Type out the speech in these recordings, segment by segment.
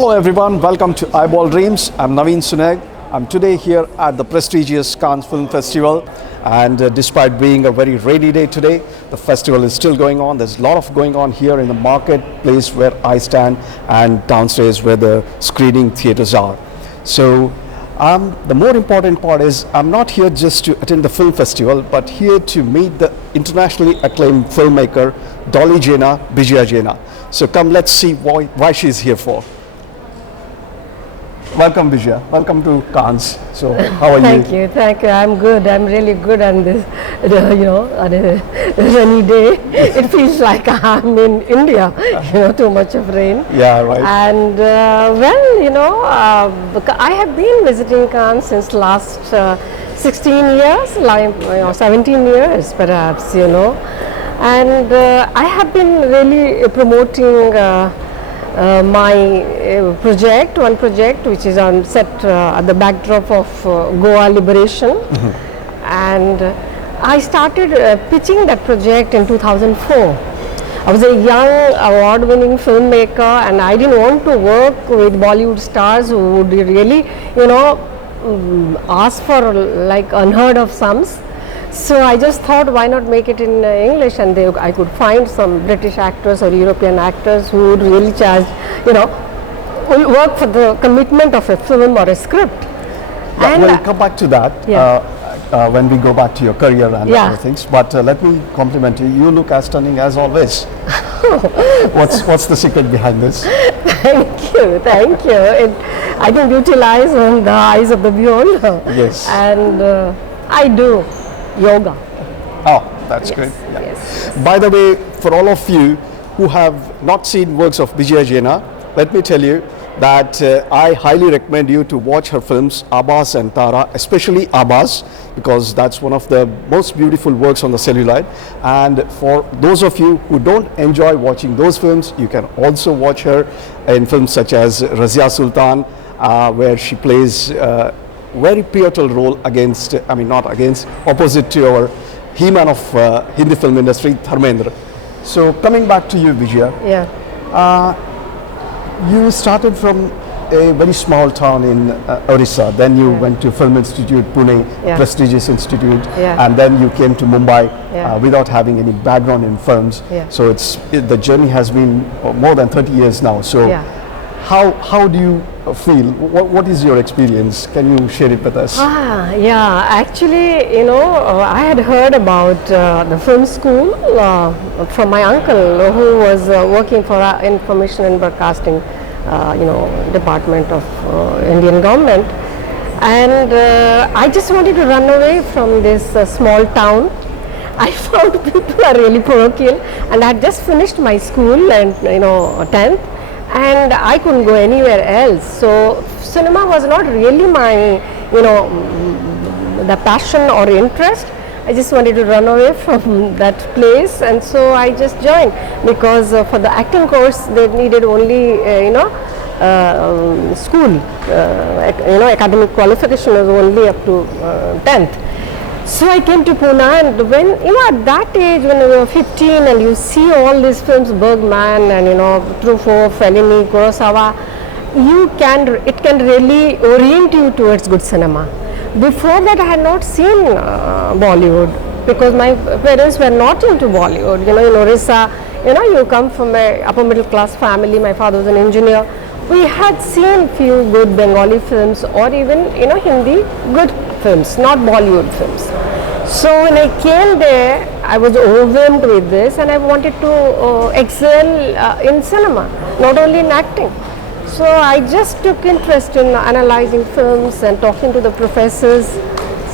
Hello everyone, welcome to Eyeball Dreams. I'm Naveen Suneg. I'm today here at the prestigious Cannes Film Festival, and despite being a very rainy day today, the festival is still going on. There's a lot of going on here in the marketplace where I stand and downstairs where the screening theaters are. So the more important part is I'm not here just to attend the film festival, but here to meet the internationally acclaimed filmmaker Bijaya Jena. So come, let's see why she's here for. Welcome, Bijaya. Welcome to Cannes. So, how are you? Thank you. I'm good. I'm really good on this, on a rainy day. It feels like I'm in India, too much of rain. Yeah, right. And, I have been visiting Cannes since last 16 years, 17 years perhaps, And I have been really promoting my one project which is on set at the backdrop of Goa liberation. And I started pitching that project in 2004. I was a young award-winning filmmaker and I didn't want to work with Bollywood stars who would really, ask for like unheard of sums. So I just thought, why not make it in English, and I could find some British actors or European actors who would really charge, will work for the commitment of a film or a script. Yeah, we'll come back to that when we go back to your career and other things. But let me compliment you. You look as stunning as always. What's the secret behind this? Thank you. I can utilize on the eyes of the beholder. Yes. And I do yoga. Oh, that's great. Yeah. Yes. By the way, for all of you who have not seen works of Bijaya Jena, let me tell you that I highly recommend you to watch her films Abbas and Tara, especially Abbas, because that's one of the most beautiful works on the celluloid. And for those of you who don't enjoy watching those films, you can also watch her in films such as Razia Sultan, where she plays very pivotal role opposite to our He-Man of Hindi film industry, Dharmendra. So coming back to you, Bijaya. Yeah. You started from a very small town in Orissa, then you went to Film Institute, Pune, prestigious institute, and then you came to Mumbai without having any background in films. So the journey has been more than 30 years now. So how do you feel? What is your experience? Can you share it with us? Actually, I had heard about the film school from my uncle who was working for Information and Broadcasting, Department of Indian government. And I just wanted to run away from this small town. I found people are really parochial, and I had just finished my school and 10th. And I couldn't go anywhere else. So cinema was not really my, the passion or interest. I just wanted to run away from that place, and so I just joined because for the acting course they needed only, school, academic qualification was only up to 10th. So I came to Pune, and when, at that age, when you were 15 and you see all these films, Bergman and, Truffaut, Fellini, Kurosawa, it can really orient you towards good cinema. Before that, I had not seen Bollywood because my parents were not into Bollywood. In Orissa, you come from a upper middle class family. My father was an engineer. We had seen few good Bengali films or even, Hindi good films, not Bollywood films. So when I came there, I was overwhelmed with this, and I wanted to excel in cinema, not only in acting. So I just took interest in analyzing films and talking to the professors.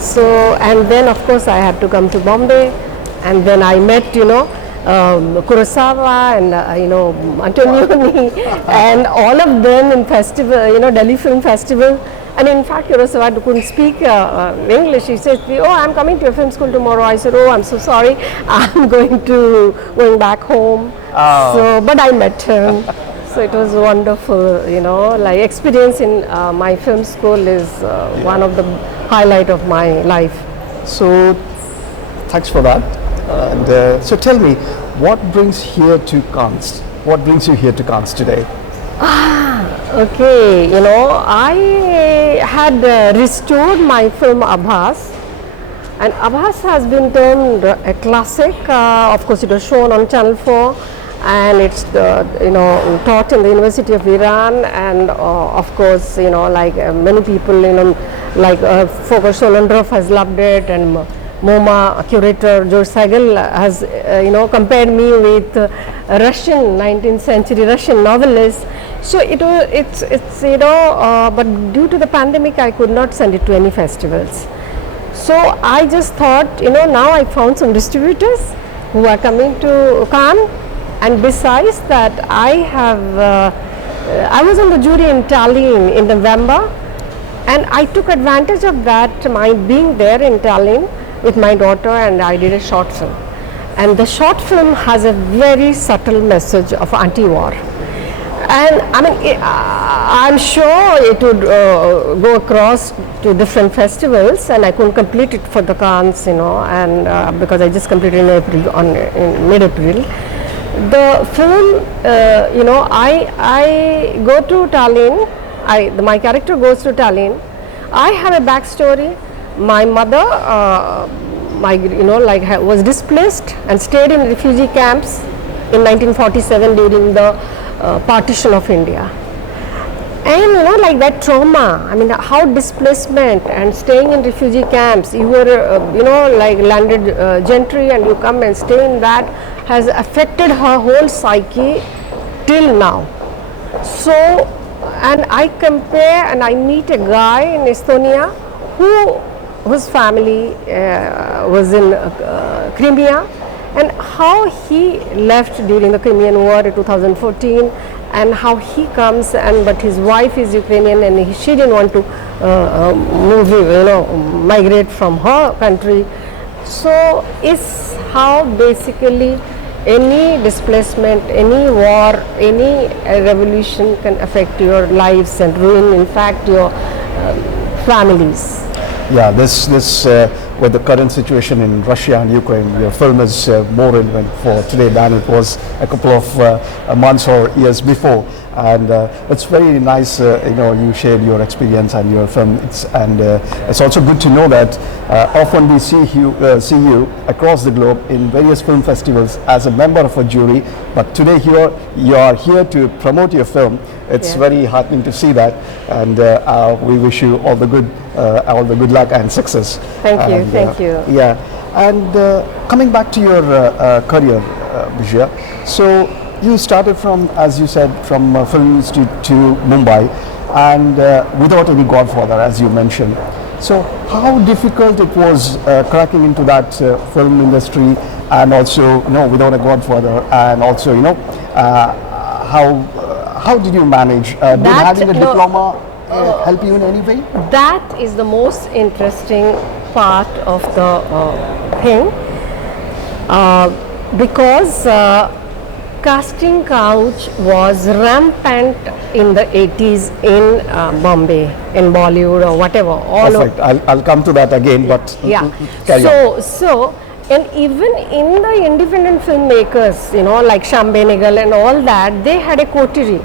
So, and then of course I had to come to Bombay, and then I met, Kurosawa and Antonioni and all of them in festival, Delhi Film Festival. And in fact, Kurosawa couldn't speak English. He said, "Oh, I'm coming to a film school tomorrow." I said, "Oh, I'm so sorry. I'm going back home." So, but I met him. So it was wonderful, experience in my film school is one of the highlight of my life. So, thanks for that. And so tell me, what brings you here to Cannes today? Okay, you know, I had restored my film Abhas, and Abhas has been termed a classic. Of course, it was shown on Channel 4, and it's taught in the University of Iran, and of course, you know, like many people, you know, like Fokker Solondrov has loved it, and MoMA curator George Segal has compared me with a Russian 19th century Russian novelist. So it's but due to the pandemic I could not send it to any festivals. So I just thought, you know, now I found some distributors who are coming to Cannes, and besides that I was on the jury in Tallinn in November, and I took advantage of that, my being there in Tallinn with my daughter, and I did a short film. And the short film has a very subtle message of anti-war. And I mean, I'm sure it would go across to different festivals, and I couldn't complete it for the Cannes, you know, and because I just completed in mid-April. The film, I go to Tallinn. My character goes to Tallinn. I have a backstory. My mother, was displaced and stayed in refugee camps in 1947 during the partition of India. And you know, like that trauma, I mean, how displacement and staying in refugee camps, you were, like landed gentry, and you come and stay in that, has affected her whole psyche till now. So, and I compare, and I meet a guy in Estonia whose family was in Crimea, and how he left during the Crimean War in 2014, and how he comes, but his wife is Ukrainian, and she didn't want to migrate from her country. So it's how basically any displacement, any war, any revolution can affect your lives and ruin, in fact, your families. Yeah, this with the current situation in Russia and Ukraine, your film is more relevant for today than it was a couple of months or years before. And it's very nice, you shared your experience and your film. It's also good to know that often we see you across the globe in various film festivals as a member of a jury. But today you are here to promote your film. It's very heartening to see that, and we wish you all the good luck and success. Thank you. Thank you. Yeah, and coming back to your career, Bijaya. So you started from, as you said, from Film Institute to Mumbai, and without any godfather, as you mentioned. So how difficult it was cracking into that film industry, and also without a godfather, and also how did you manage? Did having a diploma help you in any way? That is the most interesting part of the thing, because casting couch was rampant in the 80s in Bombay, in Bollywood or whatever. Perfect. I'll come to that again, but yeah. Carry on. So, and even in the independent filmmakers, like Shyam Benegal and all that, they had a coterie,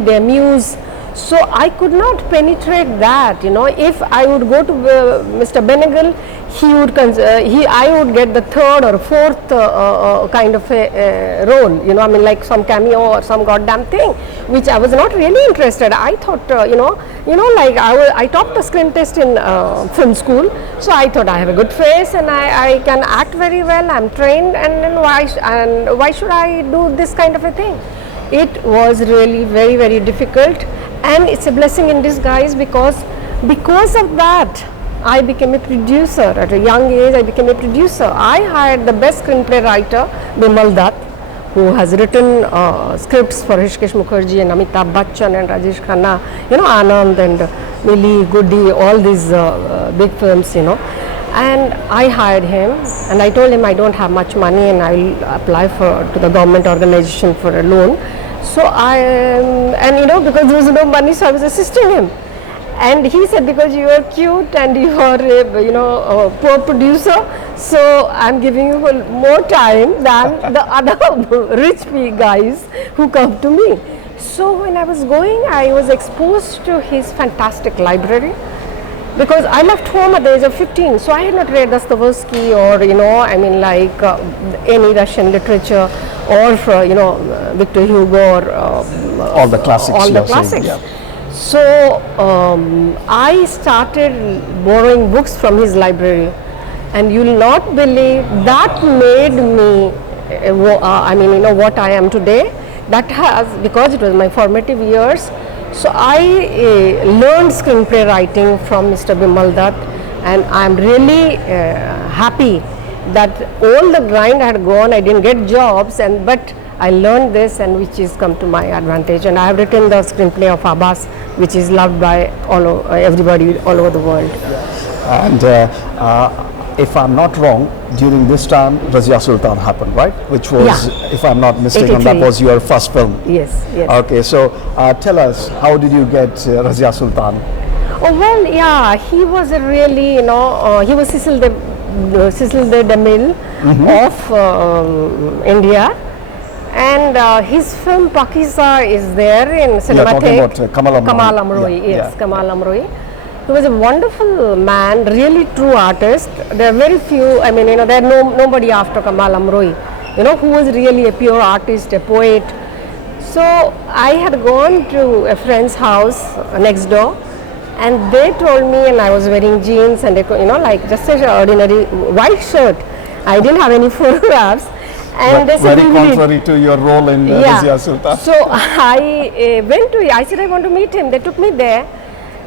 their muse. So I could not penetrate that. If I would go to Mr. Benegal, I would get the third or fourth kind of a role. Like some cameo or some goddamn thing, which I was not really interested. I thought, I topped the screen test in film school, so I thought I have a good face and I can act very well. I'm trained, and then why should I do this kind of a thing? It was really very, very difficult. And it's a blessing in disguise, because of that I became a producer. At a young age I became a producer. I hired the best screenplay writer, Bimal Dutt, who has written scripts for Hrishikesh Mukherjee and Amitabh Bachchan and Rajesh Khanna, Anand and Millie, Goody, all these big films, And I hired him, and I told him I don't have much money and I will apply to the government organization for a loan. So because there was no money, so I was assisting him. And he said, because you are cute and you are a poor producer, so I'm giving you more time than the other rich guys who come to me. So when I was going, I was exposed to his fantastic library, because I left home at the age of 15, so I had not read Dostoevsky or any Russian literature, or Victor Hugo, or All the classics. all the you're saying, classics. yeah. So I started borrowing books from his library, and you'll not believe that made me, what I am today. That has, because it was my formative years. So I learned screenplay writing from Mr. Bimal Dutt, and I'm really happy that all the grind I had gone, I didn't get jobs, but I learned this, and which is come to my advantage. And I have written the screenplay of Abbas, which is loved by everybody all over the world. And if I'm not wrong, during this time Razia Sultan happened, right? Which was, if I'm not mistaken, 83. that was your first film. Yes, yes. Okay, so tell us, how did you get Razia Sultan? Oh, well, yeah, he was a really, he was Cecil de DeMille of India, and his film Pakisa is there in Cinematheque. You're talking about Kamal Amrohi. Yes, Kamal Amrohi. He was a wonderful man, really true artist. There are very few, there are nobody after Kamal Amrohi, who was really a pure artist, a poet. So I had gone to a friend's house next door, and they told me, and I was wearing jeans and just an ordinary white shirt. I didn't have any photographs. And they said, very contrary to your role in Razia Sultan. So I said I want to meet him. They took me there.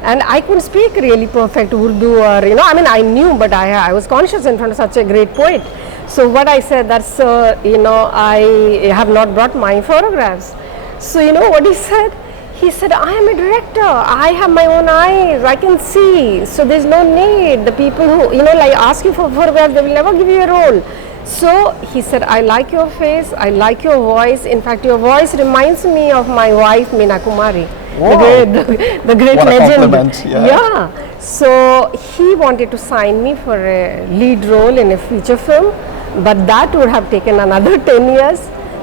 And I couldn't speak really perfect Urdu, or I knew, but I was conscious in front of such a great poet. So what I said, that sir, I have not brought my photographs. So what he said? He said, I am a director. I have my own eyes. I can see. So there's no need. The people who ask you for photographs, they will never give you a role. So he said, I like your face. I like your voice. In fact, your voice reminds me of my wife, Meena Kumari. Wow. The great What a legend. compliment, yeah. So he wanted to sign me for a lead role in a feature film, but that would have taken another 10 years.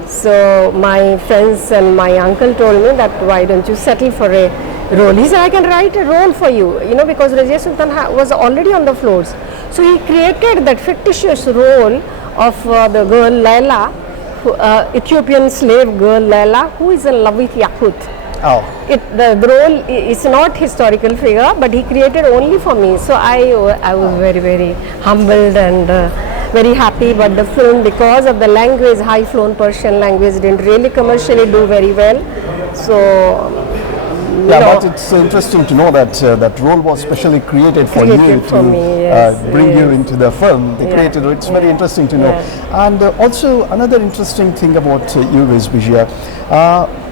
So my friends and my uncle told me that, why don't you settle for a role? He said, I can write a role for you, because Razia Sultan was already on the floors. So he created that fictitious role of the girl Laila, Ethiopian slave girl Laila, who is in love with Yakut. Oh. The role is not historical figure, but he created only for me. So I was very, very humbled and very happy. But the film, because of the language, high-flown Persian language, didn't really commercially do very well. So but it's interesting to know that that role was specially created for you to bring you into the film. They created it. It's very interesting to know. And also another interesting thing about you is, Bijaya,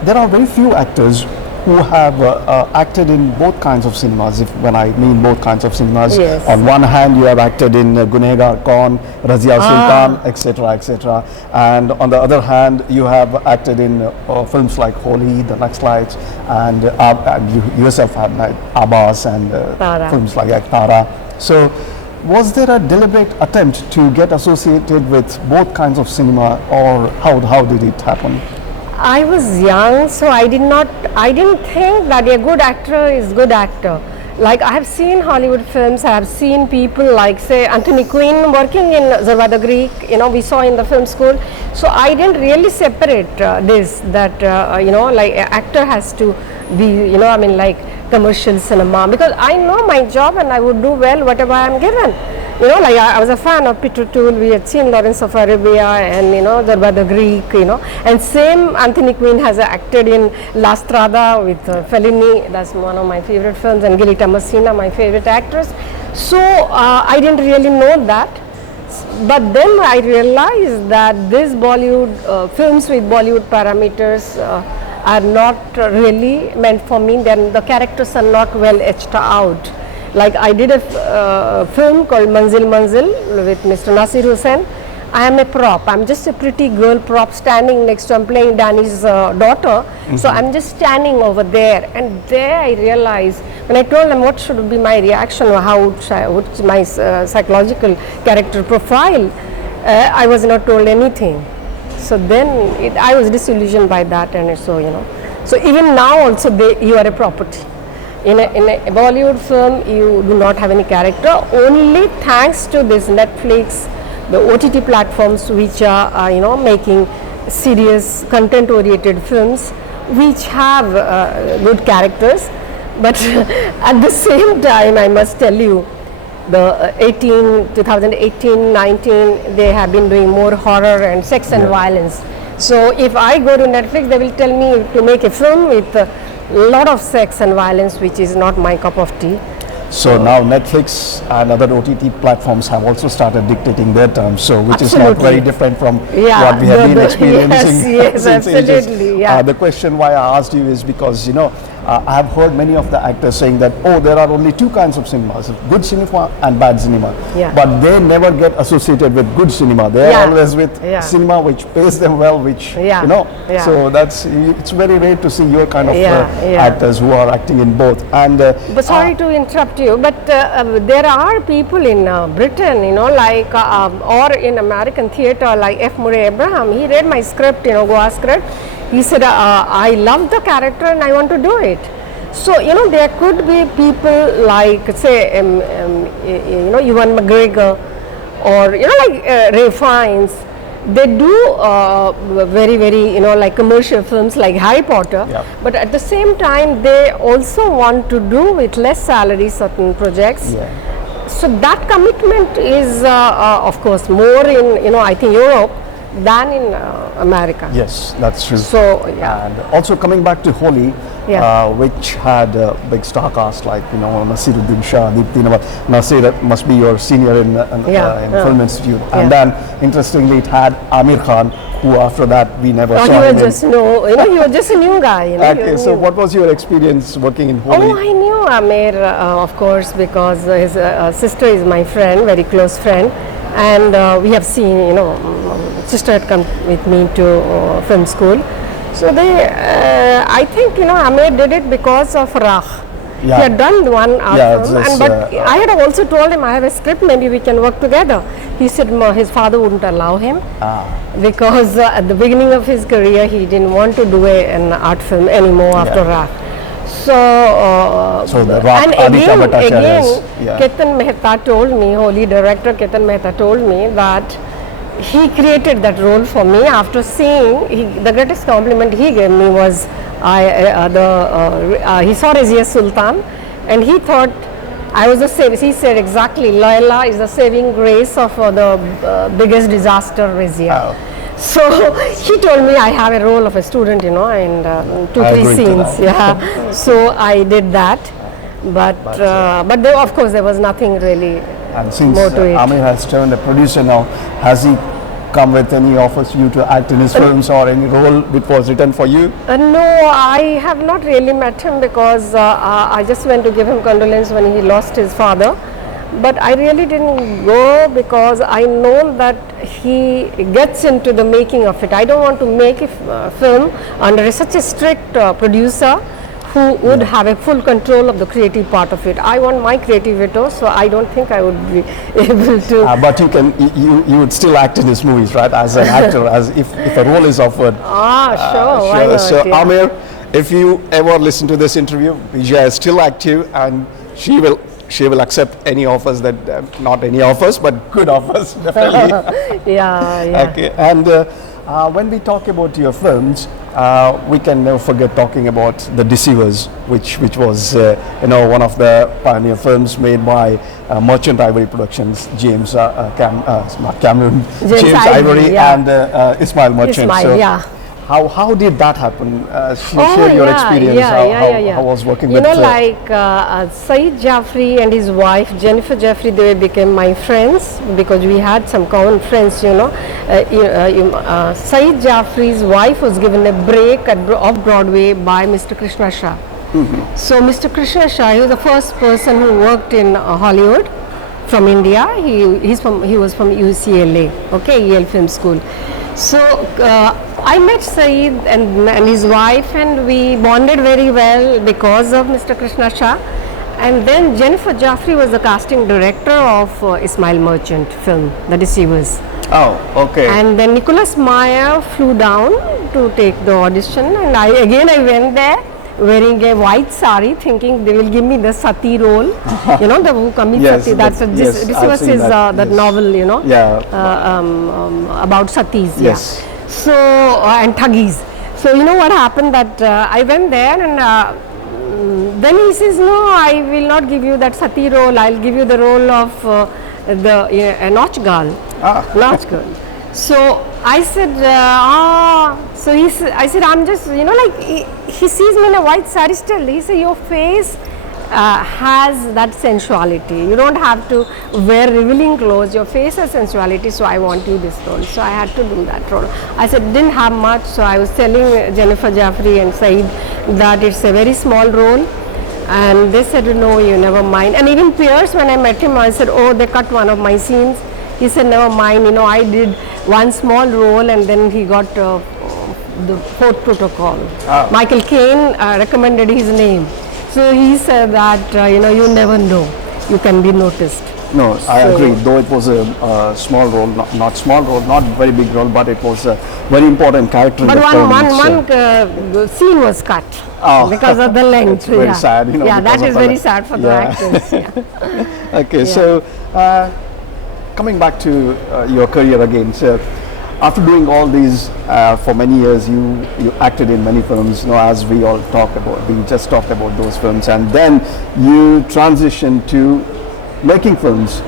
there are very few actors who have acted in both kinds of cinemas. When I mean both kinds of cinemas, on one hand you have acted in Gunegar Khan, Razia Sultan, etc., etc., and on the other hand you have acted in films like Holi, The Naxalites, and you yourself have made Abbas and films like Tara. So was there a deliberate attempt to get associated with both kinds of cinema, or how did it happen? I was young, so I didn't think that a good actor is good actor. Like, I have seen Hollywood films, I have seen people like, say, Anthony Quinn working in Zorba the Greek, we saw in the film school. So I didn't really separate that actor has to be, commercial cinema, because I know my job and I would do well whatever I am given. I was a fan of Peter Toole. We had seen Lawrence of Arabia and, Zorba the Greek, and same Anthony Quinn has acted in La Strada with Fellini. That's one of my favorite films, and Gilita Messina, my favorite actress. So I didn't really know that. But then I realized that these Bollywood films with Bollywood parameters are not really meant for me. Then the characters are not well etched out. Like, I did a film called Manzil Manzil with Mr. Nasir Hussain. I am a prop. I'm just a pretty girl prop standing next to, I'm playing Danny's daughter. So I'm just standing over there. And there I realized, when I told them what should be my reaction or how would my psychological character profile, I was not told anything. So then I was disillusioned by that, and so, So even now also you are a property. In a Bollywood film, you do not have any character. Only thanks to this Netflix, the OTT platforms, which are making serious content-oriented films, which have good characters. But at the same time, I must tell you, the 2018, 19, they have been doing more horror and sex and violence. So if I go to Netflix, they will tell me to make a film with a lot of sex and violence, which is not my cup of tea. So now Netflix and other OTT platforms have also started dictating their terms, so which is not very different from what we have been experiencing yes, since ages. absolutely, The question why I asked you is because I have heard many of the actors saying that there are only two kinds of cinemas, good cinema and bad cinema, but they never get associated with good cinema. They are always with cinema which pays them well, which so it's very rare to see your kind of actors who are acting in both. And but sorry to interrupt you, but there are people in Britain, like or in American theatre, like F. Murray Abraham. He read my script, Goa script. He said, I love the character and I want to do it. So, there could be people like, say, Ewan McGregor or, like Ray Fiennes. They do very, very, like commercial films like Harry Potter. But at the same time, they also want to do with less salary certain projects. So that commitment is, of course, more in, I think, Europe than in America. Yes, that's true. So and also coming back to Holi, which had a big star cast like Nasiruddin Shah, Deepthi Nawaz. Nasir must be your senior in Film Institute, and then interestingly it had Amir Khan, who after that we never saw him. He was just a new guy. Okay, so what was your experience working in Holi? Oh, I knew Amir, of course, because his sister is my friend, very close friend. And we have seen, sister had come with me to film school. So I think, Amir did it because of Rah. He had done one art film, but I had also told him I have a script, maybe we can work together. He said his father wouldn't allow him because at the beginning of his career he didn't want to do an art film anymore after Rah. So and again Ketan Mehta told me, Holi director Ketan Mehta told me that he created that role for me after seeing, the greatest compliment he gave me was, he saw Razia Sultan and he thought I was the same. He said exactly, Laila is the saving grace of the biggest disaster, Razia. So he told me I have a role of a student, and 2-3 scenes. So I did that, but there, of course, there was nothing really. And since more to it. Amir has turned a producer now, has he come with any offers for you to act in his films or any role which was written for you? No, I have not really met him because I just went to give him condolence when he lost his father. But I really didn't go because I know that he gets into the making of it. I don't want to make a film under such a strict producer who would have a full control of the creative part of it. I want my creative veto, so I don't think I would be able to. But you would still act in his movies, right? As an actor, as if a role is offered. Sure. Why not? So Amir, if you ever listen to this interview, Bijaya is still active, and she will accept any offers that not any offers, but good offers, definitely. Okay, and when we talk about your films, we can never forget talking about The Deceivers, which was one of the pioneer films made by Merchant Ivory Productions, James Ivory and Ismail Merchant. How did that happen? Share your experience. How was working with like Saeed Jaffrey and his wife Jennifer Jaffrey, they became my friends because we had some common friends, Saeed Jaffrey's wife was given a break off Broadway by Mr. Krishna Shah. So Mr. Krishna Shah, he was the first person who worked in Hollywood from India. He was from UCLA, Yale Film School. So I met Saeed and his wife, and we bonded very well because of Mr. Krishna Shah. And then Jennifer Jaffrey was the casting director of Ismail Merchant film, The Deceivers. Oh, okay. And then Nicholas Meyer flew down to take the audition, and I went there wearing a white sari, thinking they will give me the Sati role. You know, the who commits Yes, Sati. yes, This I've was seen his that, that yes. novel, you know, Yeah. about Satis. Yes. Yeah. So and Thuggies. So you know what happened, that I went there, and then he says, no, I will not give you that Sati role. I'll give you the role of a Nach girl. Nach girl. So I said, so I said, I'm just, you know, like he sees me in a white sari still. He said, your face has that sensuality. You don't have to wear revealing clothes. Your face has sensuality, so I want you this role. So I had to do that role. I said, didn't have much, so I was telling Jennifer Jaffrey and Saeed that it's a very small role. And they said, no, you never mind. And even Pierce, when I met him, I said, oh, they cut one of my scenes. He said, never mind, you know, I did one small role, and then he got the fourth protocol. Michael Caine recommended his name. So he said that, you know, you never know, you can be noticed. No, I agree. Though it was a small role, not small role, not very big role, but it was a very important character. But in the film. one scene was cut because of the length. It's very sad, you know. Yeah, that because is of very sad for the actors. Yeah. Okay, so coming back to your career again, so after doing all these for many years, you acted in many films, you know, as we all talk about, we just talked about those films, and then you transitioned to making films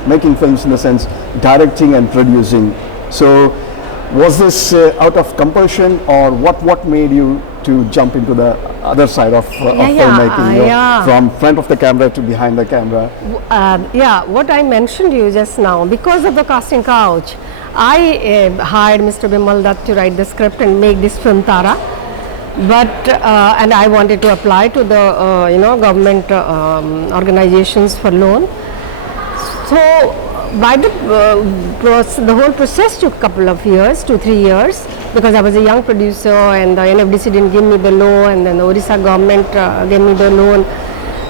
in the sense directing and producing. So was this out of compulsion, or what made you to jump into the other side of filmmaking, you know, from front of the camera to behind the camera? What I mentioned to you just now, because of the casting couch, I hired Mr. Bimal Dutt to write the script and make this film Tara. But and I wanted to apply to the you know, government organizations for loan. So by the whole process took a couple of years, 2-3 years, because I was a young producer, and the NFDC didn't give me the loan, and then the Odisha government gave me the loan.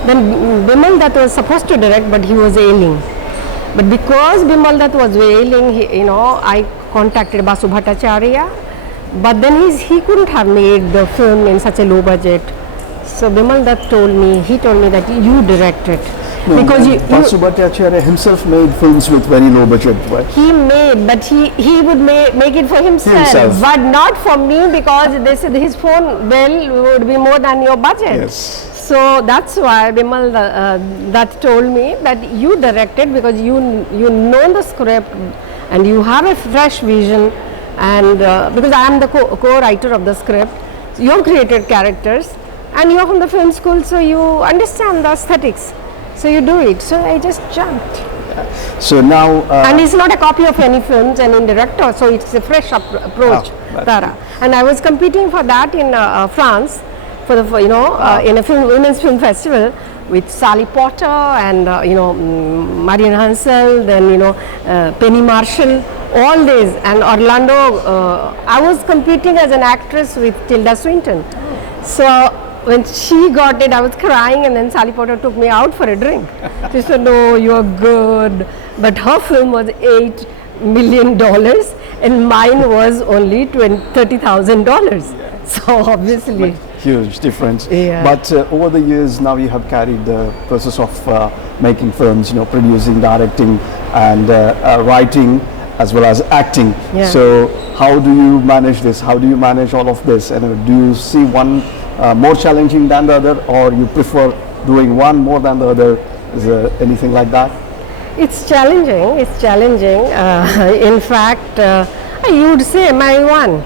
Then Bimal Dutt was supposed to direct, but he was ailing. But because Bimal Dutt was ailing, you know, I contacted Basu Bhattacharya, but then he couldn't have made the film in such a low budget. So Bimal Dutt told me that you direct it. No, because Basu Bhattacharya himself made films with very low budget, right? He made, but he would make it for himself, but not for me, because they said his phone bill would be more than your budget. Yes. So that's why Bimal Dutt told me that you directed, because you know the script and you have a fresh vision, and because I am the co-writer of the script, you have created characters, and you are from the film school, so you understand the aesthetics. So you do it. So I just jumped. So now, and it's not a copy of any films, and in director, so it's a fresh approach, Tara. And I was competing for that in France, for the in a women's film festival with Sally Potter and Marian Hansel, then Penny Marshall, all these, and Orlando. I was competing as an actress with Tilda Swinton. So when she got it, I was crying, and then Sally Potter took me out for a drink. She said, no, you're good. But her film was $8 million, and mine was only $30,000. So obviously. Huge difference. Yeah. But over the years, now you have carried the process of making films, producing, directing, and writing, as well as acting. Yeah. So how do you manage this? How do you manage all of this? And do you see one more challenging than the other, or you prefer doing one more than the other? Is there anything like that? It's challenging. It's challenging. In fact, you would say my one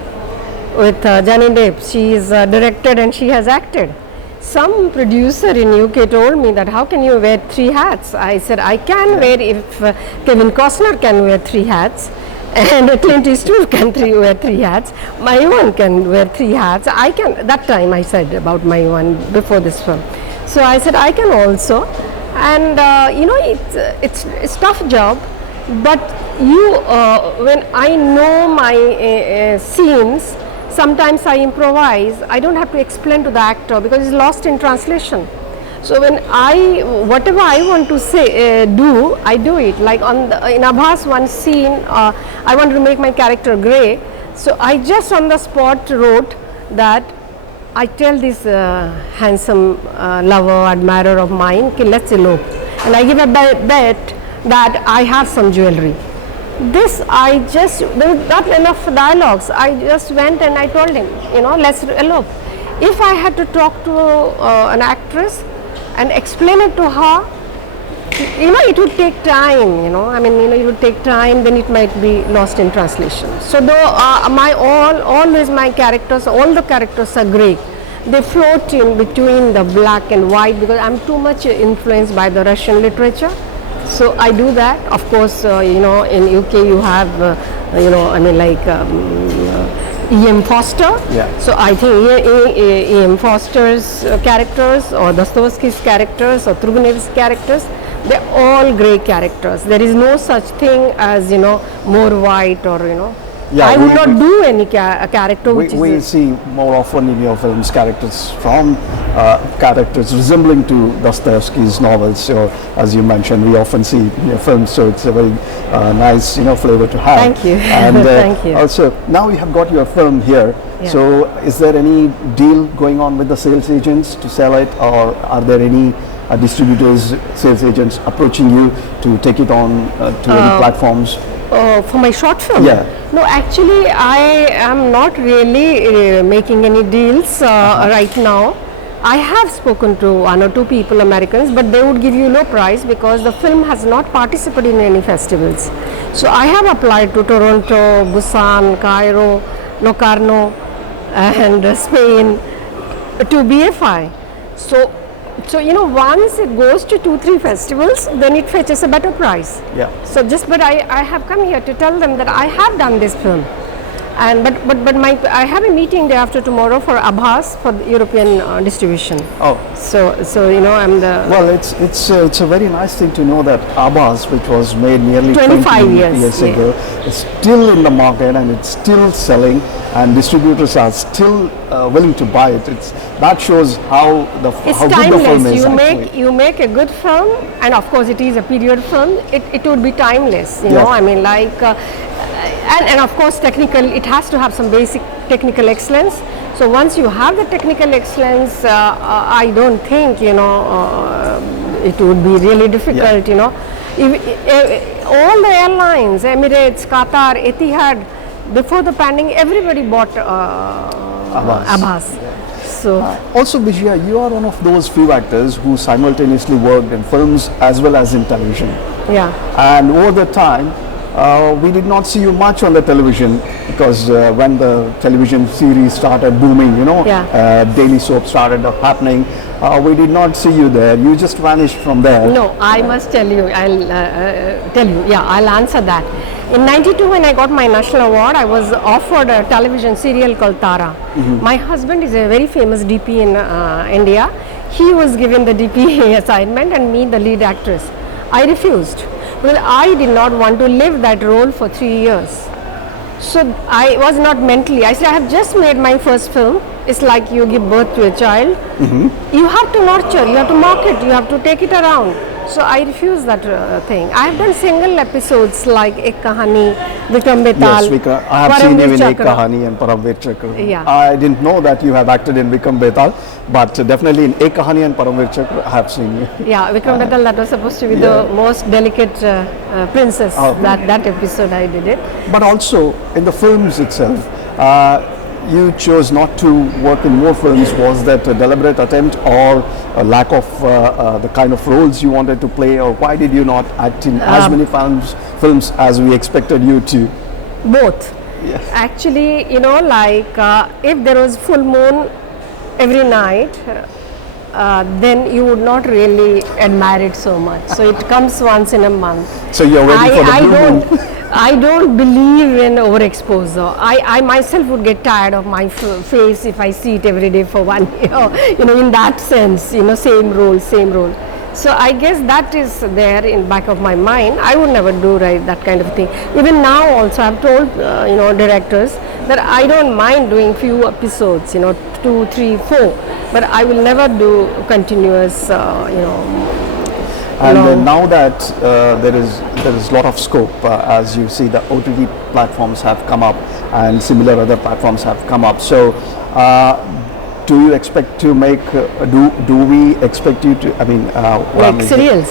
with Johnny Depp. She is directed and she has acted. Some producer in UK told me that how can you wear 3 hats? I said I can wear, if Kevin Costner can wear 3 hats, and Clint Eastwood can wear 3 hats, my one can wear 3 hats. I can, that time I said about my one before this film. So I said I can also, and it's tough job, but when I know my scenes, sometimes I improvise. I don't have to explain to the actor because it's lost in translation. So when whatever I want to say, I do it. Like in Abbas one scene, I wanted to make my character grey. So I just on the spot wrote that I tell this handsome lover, admirer of mine, okay, let's elope. And I give a bet that I have some jewelry. There was not enough dialogues. I just went and I told him, let's elope. If I had to talk to an actress and explain it to her, it would take time, it would take time, then it might be lost in translation. So though always my characters, all the characters are grey. They float in between the black and white because I'm too much influenced by the Russian literature. So I do that. Of course, in UK you have, E.M. Foster. Yeah. So I think E.M. Foster's characters or Dostoevsky's characters or Turgenev's characters, they're all grey characters. There is no such thing as, more white or, Yeah, I would not do any character which we see more often in your films characters from characters resembling to Dostoevsky's novels. So as you mentioned, we often see in your films. So it's a very nice, flavor to have. Thank you. And Thank you. Also, now you have got your film here. Yeah. So is there any deal going on with the sales agents to sell it, or are there any distributors, sales agents approaching you to take it on to any platforms? For my short film? Yeah. No, actually I am not really making any deals right now. I have spoken to one or two people, Americans, but they would give you low price because the film has not participated in any festivals. So I have applied to Toronto, Busan, Cairo, Locarno and Spain to BFI. So once it goes to 2-3 festivals, then it fetches a better price. Yeah. So but I have come here to tell them that I have done this film, and but I have a meeting day after tomorrow for Abbas for the European distribution. Oh. So I'm the. Well, it's a very nice thing to know that Abbas, which was made nearly 25 20 years ago, is still in the market and it's still selling, and distributors are still willing to buy it. That shows how It's how timeless. good the film is. You make a good film, and of course it is a period film. It would be timeless. Yeah. And of course it has to have some basic technical excellence. So once you have the technical excellence, I don't think it would be really difficult. Yeah. All the airlines, Emirates, Qatar, Etihad, before the pandemic, everybody bought Abbas. So Also, Bijaya, you are one of those few actors who simultaneously worked in films as well as in television. yeah. And over the time, we did not see you much on the television because when the television series started booming, Yeah. daily soap started happening, we did not see you there. You just vanished from there. No, I must tell you, I'll answer that. In '92 when I got my national award, I was offered a television serial called Tara. My husband is a very famous DP in India. He was given the DP assignment and me the lead actress. I refused. Well, I did not want to live that role for 3 years. So I was not mentally, I said I have just made my first film. It's like you give birth to a child. You have to nurture, you have to market, you have to take it around. So I refused that thing. I have done single episodes like Ek Kahani, Vikram Betal. Yes, I have seen you in Ek Chakra. Kahani and Paramveer Chakra. Yeah. I didn't know that you have acted in Vikram Betal, but definitely in Ek Kahani and Paramveer Chakra, I have seen you. Yeah, Vikram Betal, that was supposed to be Yeah. the most delicate princess. Oh. That episode I did it. But also in the films itself, you chose not to work in more films. Was that a deliberate attempt or a lack of the kind of roles you wanted to play, or why did you not act in as many films as we expected you to? Both. Yes. Actually, if there was full moon every night, then you would not really admire it so much. So it comes once in a month. So you're waiting for the blue moon. I don't believe in overexposure. I myself would get tired of my face if I see it every day for 1 year. In that sense, same role. So I guess that is there in back of my mind. I would never do that kind of thing. Even now also I've told directors that I don't mind doing few episodes, 2, 3, 4. but I will never do continuous, And long. now that there is a lot of scope, as you see, the OTT platforms have come up, and similar other platforms have come up. So, do you expect to make? Do we expect you to? I mean, Like serials,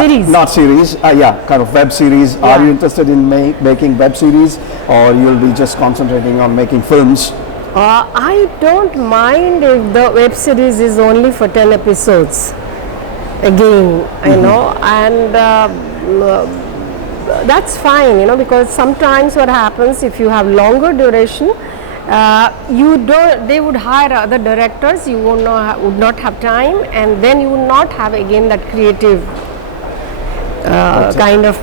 series. Not series. Yeah, kind of web series. Yeah. Are you interested in making web series, or you'll be just concentrating on making films? I don't mind if the web series is only for 10 episodes. Again, and that's fine, because sometimes what happens if you have longer duration, they would hire other directors, you would not have time, and then you would not have again that creative kind of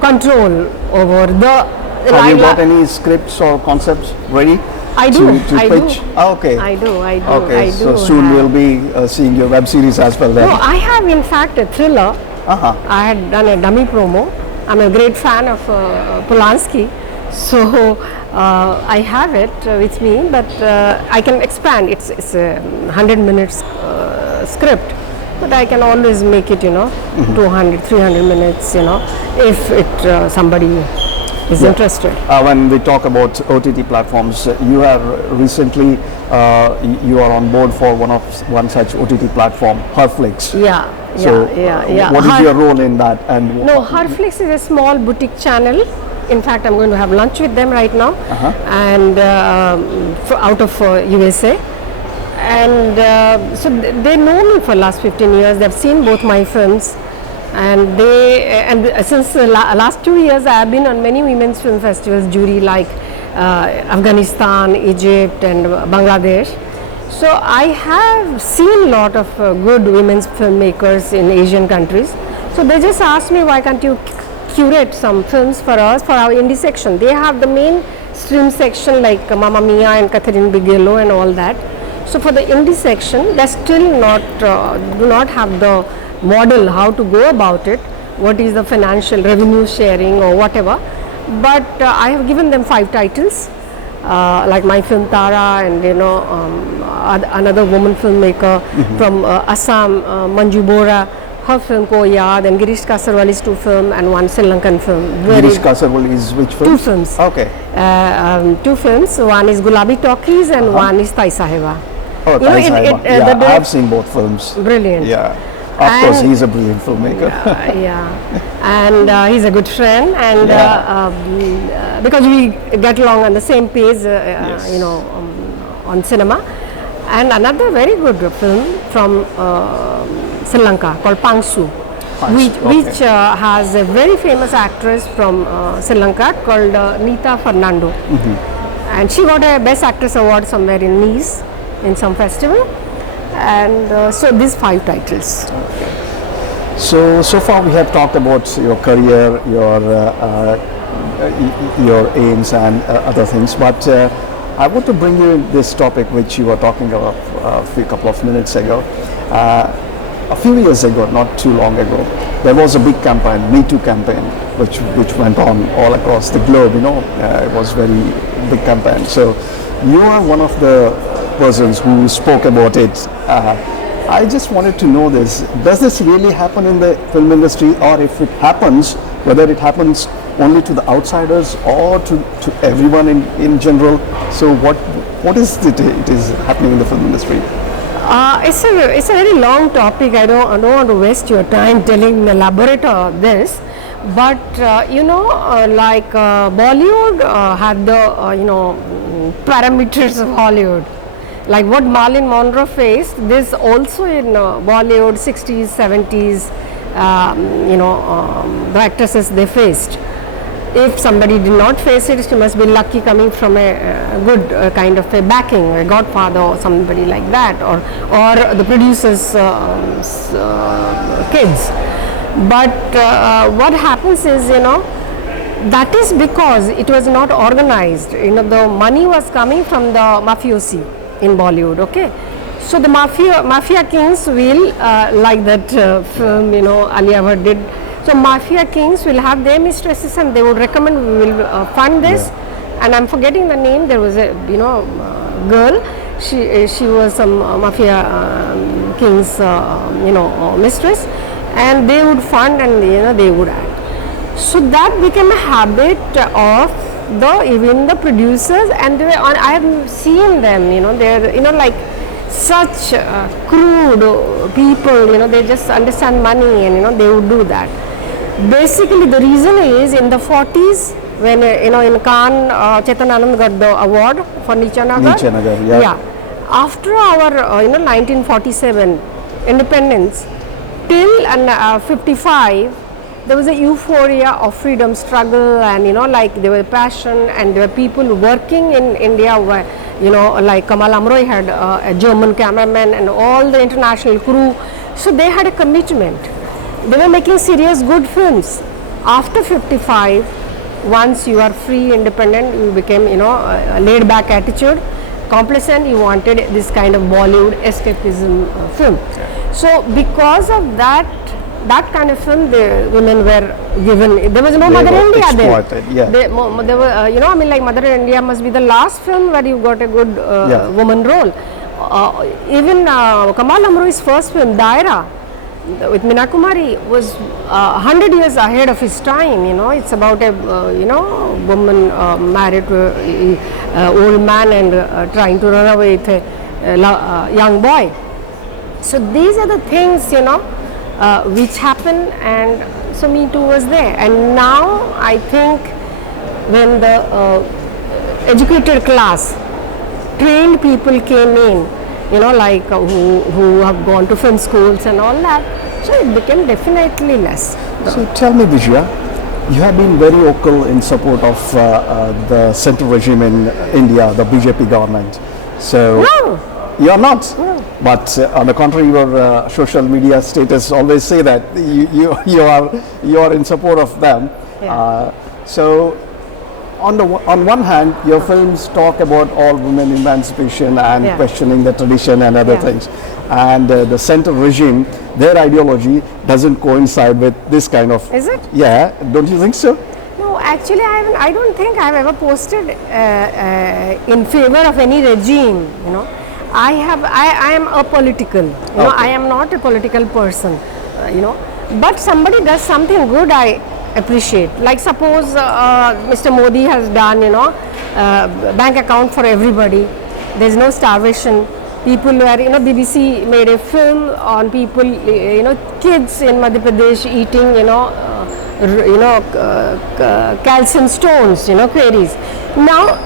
control over the Have you got any scripts or concepts ready? I do. To pitch? Oh, okay. I do. Okay, so soon we'll be seeing your web series as well then. No, I have in fact a thriller. I had done a dummy promo. I'm a great fan of Polanski, so I have it with me, but I can expand. It's a 100 minutes script, but I can always make it 200, 300 minutes, if it somebody is interested. When we talk about OTT platforms, you have recently you are on board for one such OTT platform, Herflix. Yeah. What is your role in that? And no, Herflix is a small boutique channel. In fact, I'm going to have lunch with them right now, and out of USA. And so they know me for last 15 years. They've seen both my films. And since the last 2 years, I have been on many women's film festivals, jury like Afghanistan, Egypt, and Bangladesh. So I have seen a lot of good women's filmmakers in Asian countries. So they just asked me, why can't you curate some films for us for our indie section? They have the mainstream section like Mamma Mia and Catherine Bigelow and all that. So for the indie section, they still do not have the model how to go about it, what is the financial revenue sharing or whatever, but I have given them 5 titles, like my film Tara, and another woman filmmaker from Assam, Manju Bora, her film Ko Yaad, and Girish Kasarwali's 2 films and 1 Sri Lankan film. Girish Kasarwali's which film? 2 films. Okay. 2 films, one is Gulabi Talkies and one is Tai Saheba. Oh, Tai Saheba. I have seen both films. Brilliant. Yeah. Of course, he's a brilliant filmmaker. And he's a good friend, and because we get along on the same page, on cinema. And another very good film from Sri Lanka called Pangsu, which has a very famous actress from Sri Lanka called Nita Fernando, and she got a Best Actress award somewhere in Nice in some festival. And so these 5 titles. Okay. So far we have talked about your career, your aims and other things, but I want to bring you in this topic which you were talking about a couple of minutes ago. A few years ago, not too long ago, there was a big campaign, Me Too campaign, which went on all across the globe. It was very big campaign. So you are one of the persons who spoke about it. I just wanted to know this. Does this really happen in the film industry, or if it happens, whether it happens only to the outsiders or to everyone in general? So what is it is happening in the film industry? It's a very long topic. I don't want to waste your time telling elaborate of this. But like Bollywood had the parameters of Hollywood. Like what Marilyn Monroe faced, this also in Bollywood 60s, 70s, the actresses they faced. If somebody did not face it, she must be lucky coming from a good kind of a backing, a godfather or somebody like that, or the producer's kids. But what happens is, that is because it was not organized. The money was coming from the mafiosi in Bollywood, okay? So the mafia kings will, like that film, Alia Bhatt did. So mafia kings will have their mistresses and they would recommend, we will fund this. Yeah. And I'm forgetting the name. There was a girl. She was some mafia king's mistress, and they would fund and they would act. So that became a habit of even the producers, and I have seen them. They're like such crude people. They just understand money, and they would do that. Basically, the reason is in the 40s when in Cannes, Chetan Anand got the award for Nichanagar. Yeah. After our 1947 independence till 55, there was a euphoria of freedom struggle, and there was passion, and there were people working in India where, like Kamal Amroy had a German cameraman and all the international crew. So they had a commitment. They were making serious good films. After 55, once you are free, independent, you became a laid back attitude, complacent. You wanted this kind of Bollywood escapism film. So because of that kind of film, the women were given. There was no Mother India there. Yeah. They were, like Mother India must be the last film where you got a good woman role. Even Kamal Amroi's first film, Daira, with Meena Kumari, was 100 years ahead of his time. It's about a woman married to an old man and trying to run away with a young boy. So these are the things which happen, and so Me Too was there. And now I think when the educated class, trained people came in, like who have gone to film schools and all that, so it became definitely less. So tell me, Bijaya, you have been very vocal in support of the central regime in India, the BJP government. So No. you are not. No. But on the contrary, your social media status always say that you are in support of them. Yeah. So on one hand, your films talk about all women emancipation and questioning the tradition and other things, and the central regime, their ideology doesn't coincide with this kind of. Is it? Yeah, don't you think so? No, actually, I don't think I've ever posted in favor of any regime. I am apolitical. I am not a political person. But somebody does something good, I appreciate. Like suppose Mr. Modi has done, bank account for everybody. There's no starvation. People were, BBC made a film on people, kids in Madhya Pradesh eating, calcium stones, queries. Now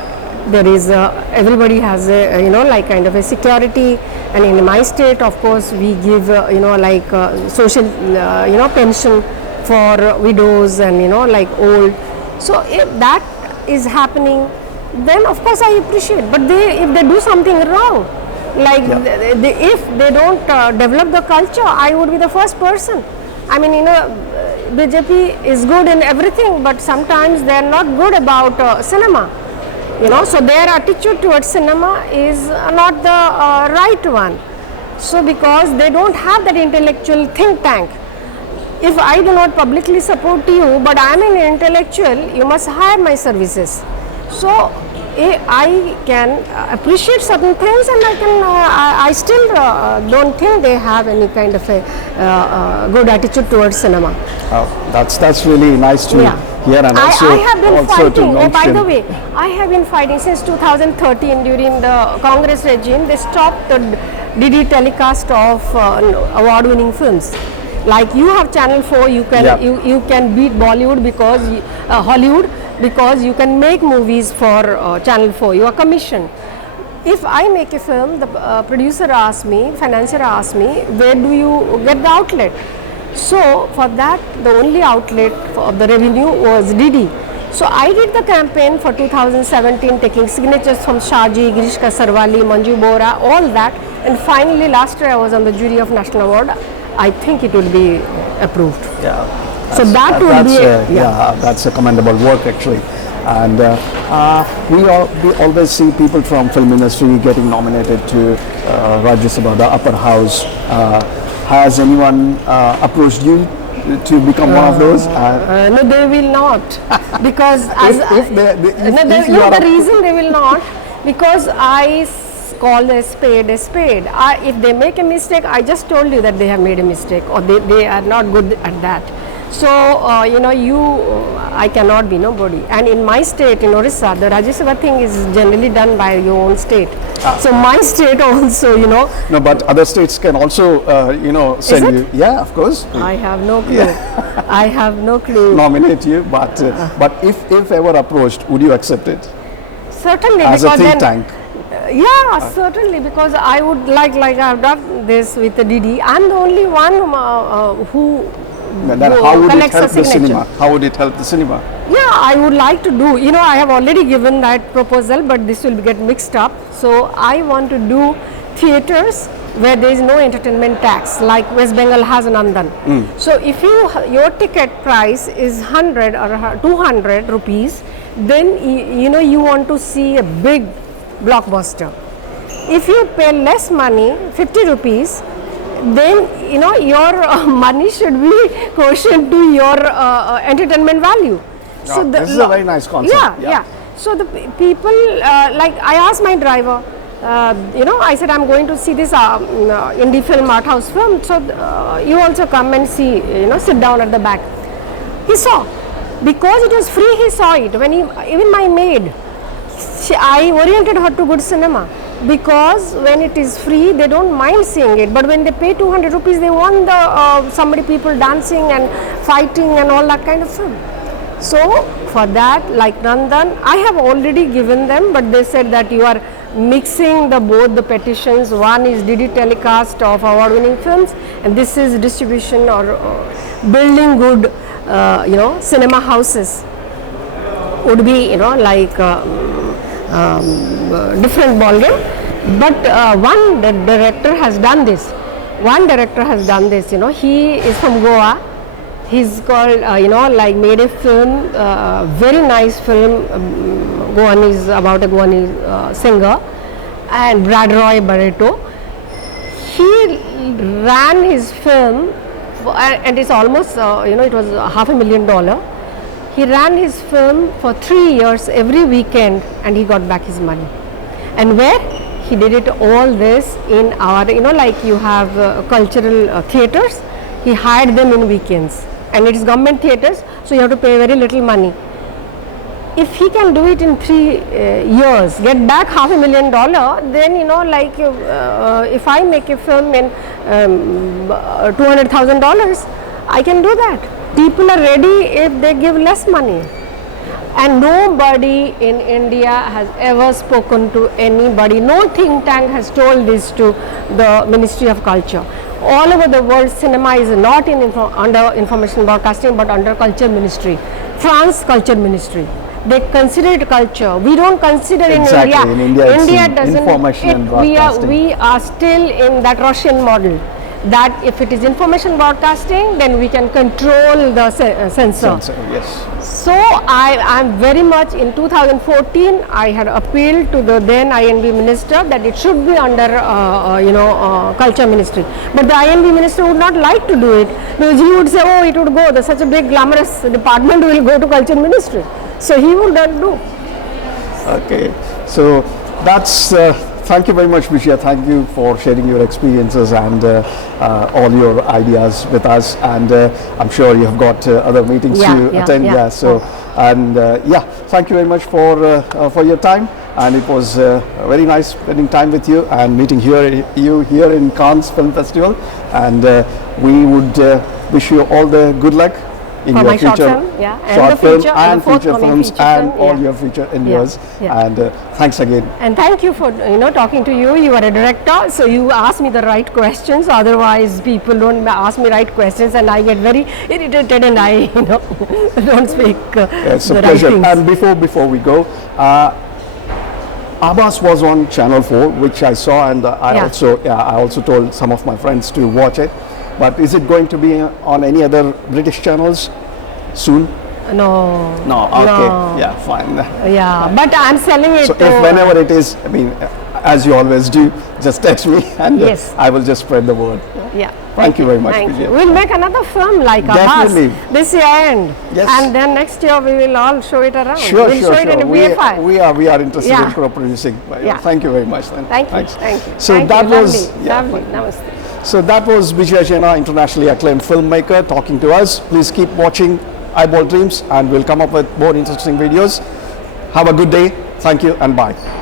there is everybody has a like kind of a security, and in my state, of course, we give social pension for widows and like old. So if that is happening, then of course I appreciate. But if they do something wrong, like if they don't develop the culture, I would be the first person. I mean, BJP is good in everything, but sometimes they are not good about cinema. So their attitude towards cinema is not the right one. So because they don't have that intellectual think tank. If I do not publicly support you, but I am an intellectual, you must hire my services. So I can appreciate certain things, and I still don't think they have any kind of a good attitude towards cinema. Oh, that's really nice to hear, and also, I have been fighting. Oh, by the way, I have been fighting since 2013 during the Congress regime. They stopped the DD telecast of award-winning films. Like you have Channel 4, you can you can beat Bollywood because Hollywood, because you can make movies for Channel 4. You are commissioned. If I make a film, the producer asks me, financier asks me, where do you get the outlet? So for that, the only outlet of the revenue was DD. So I did the campaign for 2017, taking signatures from Shaji, Girish Kasarwali, Manju Bora, all that, and finally last year I was on the jury of National Award. I think it would be approved. Yeah. So that would be that's a commendable work actually, and we always see people from film industry getting nominated to Rajya Sabha, the upper house. Has anyone approached you to become one of those? No, they will not, because the reason they will not, because call a spade a spade. If they make a mistake, I just told you that they have made a mistake, or they are not good at that. So, I cannot be nobody. And in my state, in Orissa, the Rajya Sabha thing is generally done by your own state. So, my state also, No, but other states can also, send you. Yeah, of course. I have no clue. I have no clue. Nominate you, but if ever approached, would you accept it? Certainly, As a because think then, tank. certainly, because I would like I've done this with the DD. I'm the only one who Then how would it collects a help the signature. cinema? How would it help the cinema? Yeah, I would like to do. I have already given that proposal, but this will get mixed up. So I want to do theaters where there is no entertainment tax, like West Bengal has Nandan. So if your ticket price is 100 or 200 rupees, then you want to see a big blockbuster. If you pay less money, 50 rupees, then your money should be quotient to your entertainment value. So this is a very nice concept. Yeah. So the people, like I asked my driver, I said I'm going to see this indie film, art house film. So you also come and see, sit down at the back. He saw, because it was free. He saw it. Even my maid, I oriented her to good cinema. Because when it is free, they don't mind seeing it. But when they pay 200 rupees, they want the people dancing and fighting and all that kind of film. So for that, like Nandan, I have already given them, but they said that you are mixing both the petitions. One is DD telecast of award-winning films, and this is distribution or building good, cinema houses. Would be, different ballgame, but one director has done this. He is from Goa. He's called, made a film, very nice film. Goanese, about a Goanese singer, and Brad Roy Barreto. He ran his film, and it's almost, it was $500,000. He ran his film for 3 years every weekend, and he got back his money. And where? He did it all this in our, you have cultural theaters. He hired them in weekends, and it is government theaters, so you have to pay very little money. If he can do it in 3 years, get back $500,000, then if I make a film in $200,000, I can do that. People are ready if they give less money. And nobody in India has ever spoken to anybody. No think tank has told this to the Ministry of Culture. All over the world, cinema is not under information broadcasting, but under culture ministry. France culture ministry. They consider it culture. We don't consider exactly. in India. India doesn't. Information and broadcasting. We are still in that Russian model. That if it is information broadcasting, then we can control the censor. Yes. So I am very much in 2014. I had appealed to the then INB minister that it should be under culture ministry. But the INB minister would not like to do it, because he would say, oh, it would go. Such a big glamorous department will go to culture ministry. So he would not do. Okay. So that's. Thank you very much, Bijaya. Thank you for sharing your experiences and all your ideas with us. And I'm sure you have got other meetings to attend. Thank you very much for your time. And it was very nice spending time with you and meeting you here in Cannes Film Festival. And we would wish you all the good luck in for your my future short film and future films and all your future endeavors. And thanks again. And thank you for talking to you. You are a director, so you ask me the right questions. Otherwise, people don't ask me right questions, and I get very irritated, and I don't speak it's the a pleasure. right things. And before we go, Abbas was on Channel 4, which I saw, and I also told some of my friends to watch it. But is it going to be on any other British channels soon? No. No. Okay. No. Yeah. Fine. Yeah, but I'm selling it. So if whenever it is, I mean, as you always do, just text me and Yes. I will just spread the word. Yeah. Thank you very much, Thank you. Bijaya. We'll make another film like Definitely. Abbas this year end. Yes. And then next year we will all show it around. Sure, we'll sure, show it in sure. a BFI. We are interested Yeah. in co-producing. Yeah. Thank you very much then. Thank you. Thanks. Thank you. So Thank that you. was Lovely. Namaste. So that was Bijaya Jena, internationally acclaimed filmmaker, talking to us. Please keep watching Eyeball Dreams and we'll come up with more interesting videos. Have a good day. Thank you and bye.